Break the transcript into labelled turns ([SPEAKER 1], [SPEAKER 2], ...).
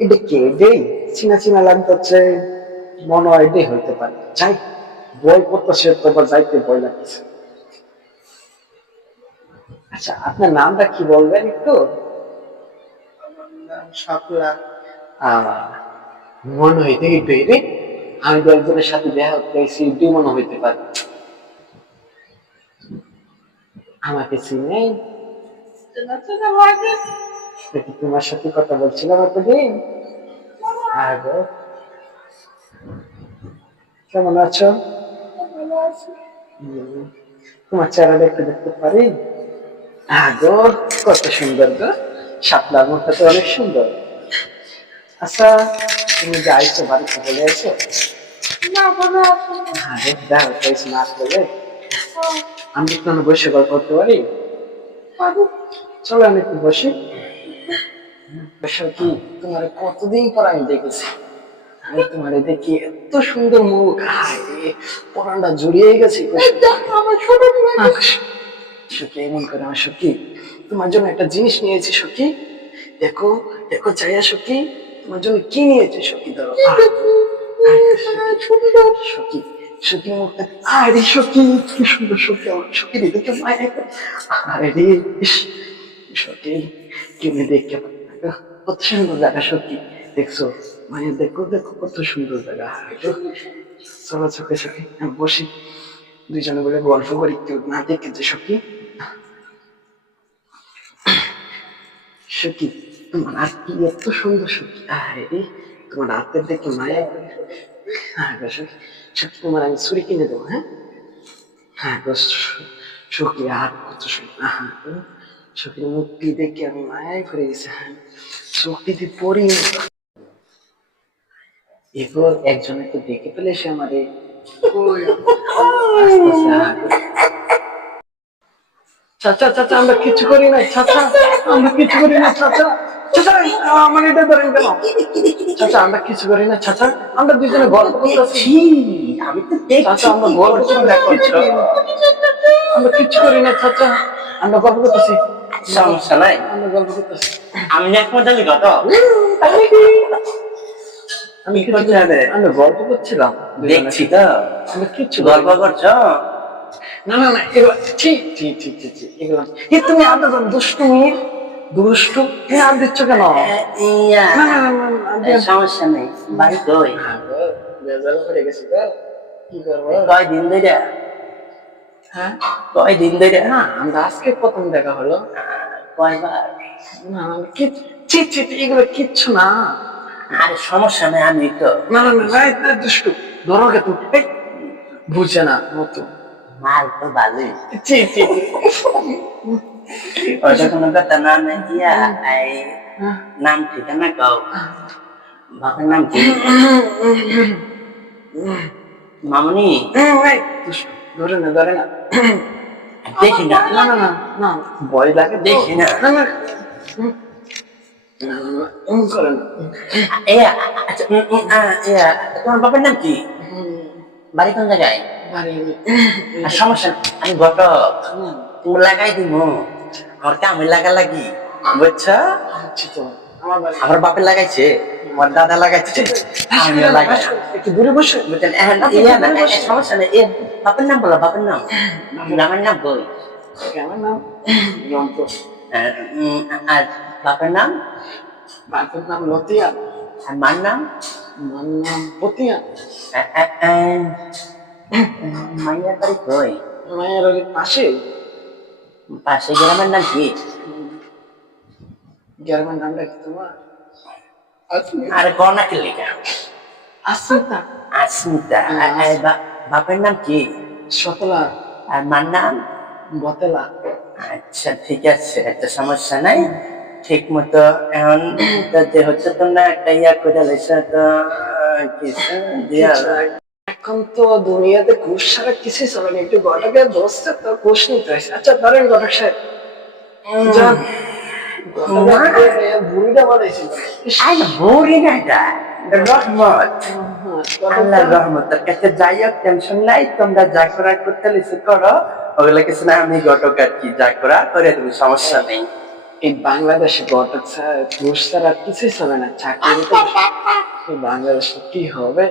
[SPEAKER 1] এটা কে রে চিনা চিনা লাগতেছে মনে হয় এটাই হইতে পারে। যাই বই পড়তেছে তোমার যাইতে ভয় লাগতেছে। আচ্ছা আপনার নামটা কি বলবেন একটু?
[SPEAKER 2] শাপলা
[SPEAKER 1] মনে হইতে রে আমি তো একজনের সাথে দেখা করতেছি দুই মনে হইতে পারে। আমাকে চিনে তোমার সাথে কথা বলছিলাম এতদিন। কেমন আছো? তোমার চেহারাটা একটু দেখতে পারি? আগো কত সুন্দর গো। শাপলার মুখটা তো অনেক সুন্দর। আচ্ছা তুমি যে আইছো বাড়িতে বলে আছো বলে। আমি আমি বসে গল্প করতে পারো? চলো আমি একটু বসি। বসে কি তোমার কতদিন পর আমি দেখেছি আমি তোমার দেখি এত সুন্দর মুখ পরানটা জড়িয়ে গেছে
[SPEAKER 2] দেখো
[SPEAKER 1] সখী এমন করে আমার সখী তোমার জন্য একটা জিনিস নিয়েছি সখী দেখো দেখো চাইয়া সখী তোমার জন্য কি নিয়েছি সখী ধরো
[SPEAKER 2] সুন্দর
[SPEAKER 1] সখী সখী মুখটা আরে সখী কি সুন্দর সখী আমার সখী দেখে মায়া করে। আরে সখী তুমি দেখতে পারো না। কত সুন্দর জায়গা সখী দেখছ? মায়ের দেখো দেখো কত সুন্দর জায়গা। চলো চোখে সখী আমি বসি। দুইজনে বলে গল্প করি, কেউ না দেখেছে সখী সখী তোমার আর কি এত সুন্দর সখী আরে, তোমার হাতের দেখে মায়া হ্যাঁ সখী সখী তোমার আমি ছুরি কিনে দেবো হ্যাঁ? হ্যাঁ সখী আর কত সুন্দর। হ্যাঁ সখীর মুক্তি দেখে আমি মায়ায় করে গেছে হ্যাঁ শক্তিতে পড়ি এরপর একজনে তো দেখে ফেলে সে আমারে। চাচা চাচা আমরা কিছু করি না চাচা। আমরা কিছু করি না চাচা। চাচা আমার এটা ধরেন কেন? চাচা আমরা কিছু করি না চাচা। আমরা দুজনে গল্প করতেছি।
[SPEAKER 2] আমি তো
[SPEAKER 1] চাচা আমরা গল্প করছি কিছু করি না। আমরা কিছু করি না চাচা। আমরা গল্প করতেছি।
[SPEAKER 3] সমস্যা নাই। আমি এক মজালি কত?
[SPEAKER 1] আমি
[SPEAKER 3] কি?
[SPEAKER 1] আমরা গল্প করছিলাম।
[SPEAKER 3] দেখছি তো।
[SPEAKER 1] আমরা কিচ্ছু
[SPEAKER 3] গল্প করছ?
[SPEAKER 1] না না না এগুলো ঠিক ঠিক ঠিক ঠিক ঠিক এগুলো। তুমি আদা দুষ্টু মেয়ে? দুষ্টু? এ আর দিচ্ছ কেন।
[SPEAKER 3] সমস্যা নেই। বাড়ি কই?
[SPEAKER 1] হ্যাঁ বেজাল করে গেছি গো। কি করব?
[SPEAKER 3] কয় দিন ধরে
[SPEAKER 1] হ্যাঁ?
[SPEAKER 3] কয় দিন ধরে
[SPEAKER 1] না আমরা আজকে প্রথম দেখা হলো।
[SPEAKER 3] কয়বার?
[SPEAKER 1] না না কি ছি ছি এগুলো কিচ্ছু না।
[SPEAKER 3] আরে সমস্যা নেই আমি তো
[SPEAKER 1] না না না না দুষ্টু ধরো কে তুমি। বুঝে না মতো
[SPEAKER 3] মাল তো ভালোই
[SPEAKER 1] ছি ছি ছি।
[SPEAKER 3] ওটা কোনো কথা না নাই ইয়া এই
[SPEAKER 1] হ্যাঁ।
[SPEAKER 3] নাম ঠিকানা কও। বাবার নাম কি? মামনি?
[SPEAKER 1] দুষ্টু, ধরে না ধরে না।
[SPEAKER 3] দেখি না।
[SPEAKER 1] না না না না। ভয় লাগে
[SPEAKER 3] দেখি না।
[SPEAKER 1] করে
[SPEAKER 3] আচ্ছা তোমার বাবার নাম কি? বাড়ি কোন জায়গায়?
[SPEAKER 1] বাড়ি
[SPEAKER 3] সমস্যা আমি ঘটক।
[SPEAKER 1] হুম,
[SPEAKER 3] তুমি লাগাই দিব লাগা লাগি। বুঝছ?
[SPEAKER 1] আমার বাড়ি
[SPEAKER 3] আমার বাপে লাগাইছে? আমার দাদা লাগাইছে আমি লাগাই।
[SPEAKER 1] একটু দূরে বসে।
[SPEAKER 3] ইয়া না সমস্যা নেই এ বাপের নাম বলো বাপের নাম। বই।
[SPEAKER 1] আমার নাম রন্ত
[SPEAKER 3] আর, বাপের নাম?
[SPEAKER 1] বাপের নাম লতিয়া।
[SPEAKER 3] আর মার নাম?
[SPEAKER 1] মার নাম পতিয়া।
[SPEAKER 3] মাইয়ার বাড়ি কই?
[SPEAKER 1] মায়ের পাশে।
[SPEAKER 3] পাশে গ্রামের নাম কি?
[SPEAKER 1] গ্রামের নামটা কি তোমার?
[SPEAKER 3] আর গনা কে লেখা আসমিতা আর বাপের নাম কি?
[SPEAKER 1] সতলা।
[SPEAKER 3] আর মার নাম?
[SPEAKER 1] বতেলা
[SPEAKER 3] আচ্ছা ঠিক আছে একটা সমস্যা নাই। ঠিক মতো এখন তো যে হচ্ছে তোমরা একটা ইয়া করে লাইছো তো কিছু দিয়া
[SPEAKER 1] এখন তো দুনিয়াতে ঘুষ ছাড়া কিছুই চলে না। একটু গটাকে বসছে তো ঘুষ নিতে হয়েছে। আচ্ছা ধরেন গটক সাহেব
[SPEAKER 3] যাই হোক টেনশন নাই তোমরা যা করার করতে লিসে করো। ওগুলো কিছু না আমি ঘটক আর কি যা করা করে তুমি সমস্যা নেই।
[SPEAKER 1] এই বাংলাদেশে ঘটক ছাড়া ঘুষ ছাড়া কিছুই চলে না চাকরি বাংলাদেশে কি হবে?